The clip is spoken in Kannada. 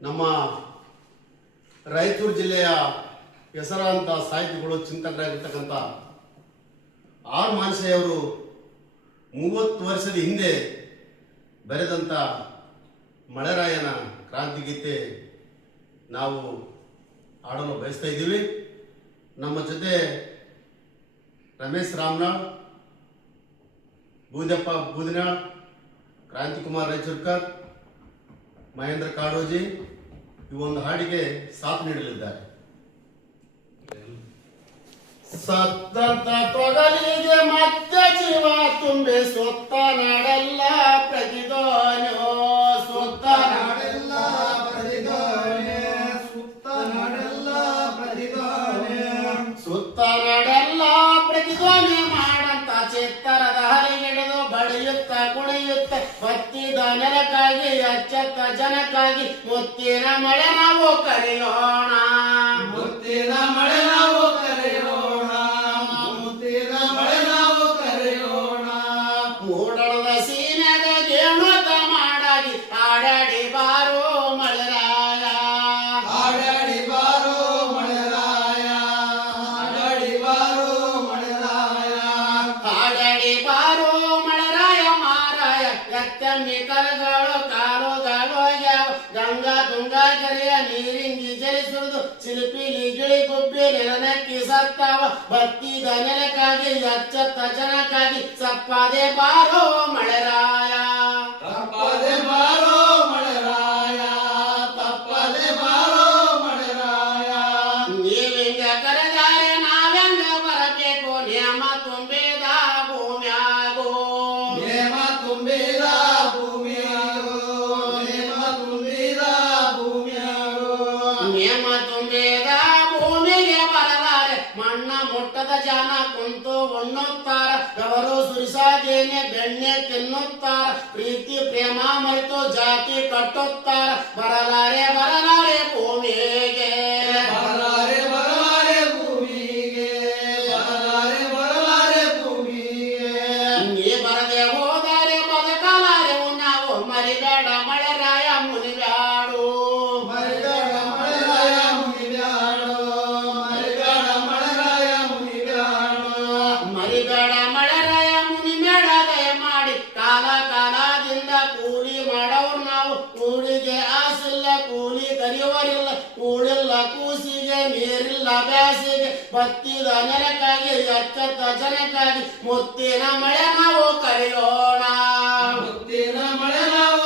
ನಮ್ಮ ರಾಯಚೂರು ಜಿಲ್ಲೆಯ ಹೆಸರಾಂತ ಸಾಹಿತಿಗಳು ಚಿಂತಕರಾಗಿರ್ತಕ್ಕಂಥ ಆರ್ ಮಾನಸೆಯವರು 30 ವರ್ಷದ ಹಿಂದೆ ಬರೆದಂಥ ಮಳೆರಾಯನ ಕ್ರಾಂತಿಗೀತೆ ನಾವು ಹಾಡಲು ಬಯಸ್ತಾ ಇದ್ದೀವಿ. ನಮ್ಮ ಜೊತೆ ರಮೇಶ್ ರಾಮನಾಳ್, ಬೂದಪ್ಪ ಬೂದಿನಾಳ್, ಕ್ರಾಂತಿಕುಮಾರ್ ರಾಯಚೂರ್ಕರ್, ಮಹೇಂದ್ರ ಕಾಡೋಜಿ ಈ ಒಂದು ಹಾಡಿಗೆ ಸಾಥ್ ನೀಡಲಿದ್ದಾರೆ. ಸತ್ತಂತ ತೊಗಲಿಗೆ ಮತ್ತೆ ಜೀವ ತುಂಬಿ ಸುತ್ತ ನಾಡೆಲ್ಲ ಪ್ರತಿದೋನ್ಯೋ, ಸುತ್ತ ನಾಡೆಲ್ಲ ಪ್ರತಿದೋನೆ, ಸುತ್ತ ನಾಡೆಲ್ಲ ಪ್ರತಿದೋನೆ, ಸುತ್ತ ನಾಡೆಲ್ಲ ಪ್ರತಿದೋನೆ ಮಾಡಂತ ಚಿತ್ತರದ ಹರಿಗಿಡಿದು ಬಳಿಯುತ್ತ ಕುಣಿಯುತ್ತ ಬತ್ತಿದ ನೆಲಕ್ಕಾಗಿ ಅಚ್ಚತ್ತ ಜನಕ್ಕಾಗಿ ಮುತ್ತಿನ ಮಳೆ ನಾವು ಕರೆಯೋಣ, ಮುತ್ತಿನ ಮಳೆ ನಾವು ಕರೆಯೋಣ, ಮುತ್ತಿನ ಮಳೆ ನಾವು ಕರೆಯೋಣ. ಮೂಡಣದ ಸೀಮೆಗ ಗೇಣುತ್ತ ಮಾಡಾಗಿ ಆಡಾಡಿ ಬಾರೋ ಮಳೆರಾಯ, ಆಡಾಡಿ ಬಾರೋ ಮಳೆರಾಯ, ಆಡಾಡಿ ಬಾರೋ ಮಳೆರಾಯ, ಆಡಾಡಿ ಬಾರೋ ಮಳೆರಾಯ ಮಾರಾಯ. ಎತ್ತಮ್ಮಿ ಕರಗಳು ಕಾಲುಗಳು ಗಂಗಾ ತುಂಗಾ ಕೆರೆಯ ನೀರಿಂಗಿ ಜಲಿ ಸುರಿದು ಚಿಲಿಪಿಲಿ ಗಿಳಿ ಗುಬ್ಬಿ ನೆಲನಕ್ಕಿ ಸತ್ತಾವ ಬತ್ತಿದ ನೆಲಕ್ಕಾಗಿ ಅಚ್ಚತ್ತ ಜನಕ್ಕಾಗಿ ಸಪ್ಪಾದೆ ಬಾರೋ ಮಳೆರಾಯ, ತಪ್ಪದೆ ಬಾರೋ ಮಳೆರಾಯ, ತಪ್ಪದೆ ಬಾರೋ ಮಳೆರಾಯ. ನೀವೆಂಗ ಕರೆದಾರೆ ನಾವೆಂಗ ಬರಬೇಕು ನೇಮ ತುಂಬಿದ ಭೂಮ್ಯಾಗೋ, ನೇಮ ತುಂಬಿದ ಭೂಮಿಯಾಗೋ, ನೇಮ ತುಂಬಿದ ಭೂಮಿಯಾಗೋ, ನೇಮ ತುಂಬಿದ ಭೂಮಿಗೆ ಬರಲಾರೆ ಮಣ್ಣ ಮುಟ್ಟದ ಜನ ಕುಂತು ಉಣ್ಣುತ್ತಾರ, ಗವರು ಸುರಿಸಾದೇನೆ ಬೆಣ್ಣೆ ತಿನ್ನುತ್ತಾರ, ಪ್ರೀತಿ ಪ್ರೇಮ ಮರೆತು ಜಾತಿ ಕಟ್ಟುತ್ತಾರ. ಬರಲಾರೆ ಬರಲಾರೆ ಭೂಮಿಗೆ, ಬರಲಾರೆ ಬರಲಾರೆ ಭೂಮಿಗೆ, ಬರಲಾರೆ ಬರಲಾರೆ ಭೂಮಿಗೆ. ನೀ ಬರದೆ ಹೋದರೆ ಬದುಕಲಾರೆವು ನಾವು, ಮರಿಬೇಡ ಮಳೆರಾಯ ಮುನಿಬ್ಯಾಡು, ಮರಿಬೇಡ ಮಳೆರಾಯ ಮುನಿಬ್ಯಾಡು, ಮರಿಬೇಡ ಮಳೆರಾಯ ಮುನಿಬ್ಯಾಡು, ಮರಿಬೇಡ ಮಳೆರಾಯ ಮುನಿಬೇಡ ದಯಮಾಡಿ. ಕಾಲ ಕಾಲದಿಂದ ಕೂಲಿ ಮಾಡವ್ರು ನಾವು, ಕೂಲಿಗೆ ಆಸಿಲ್ಲ ಕೂಲಿ ಕರೆಯುವರಿಲ್ಲ, ಕೂಳಿಲ್ಲ ಕೂಸಿಗೆ ನೀರಿಲ್ಲ ಬ್ಯಾಸಿಗೆ ಬತ್ತಿದ ನೆಲಕ್ಕಾಗಿ ಅಚ್ಚತ್ತ ಜನಕ್ಕಾಗಿ ಮುತ್ತಿನ ಮಳೆ ನಾವು ಕರೆಯೋಣ, ಮುತ್ತಿನ ಮಳೆ ನಾವು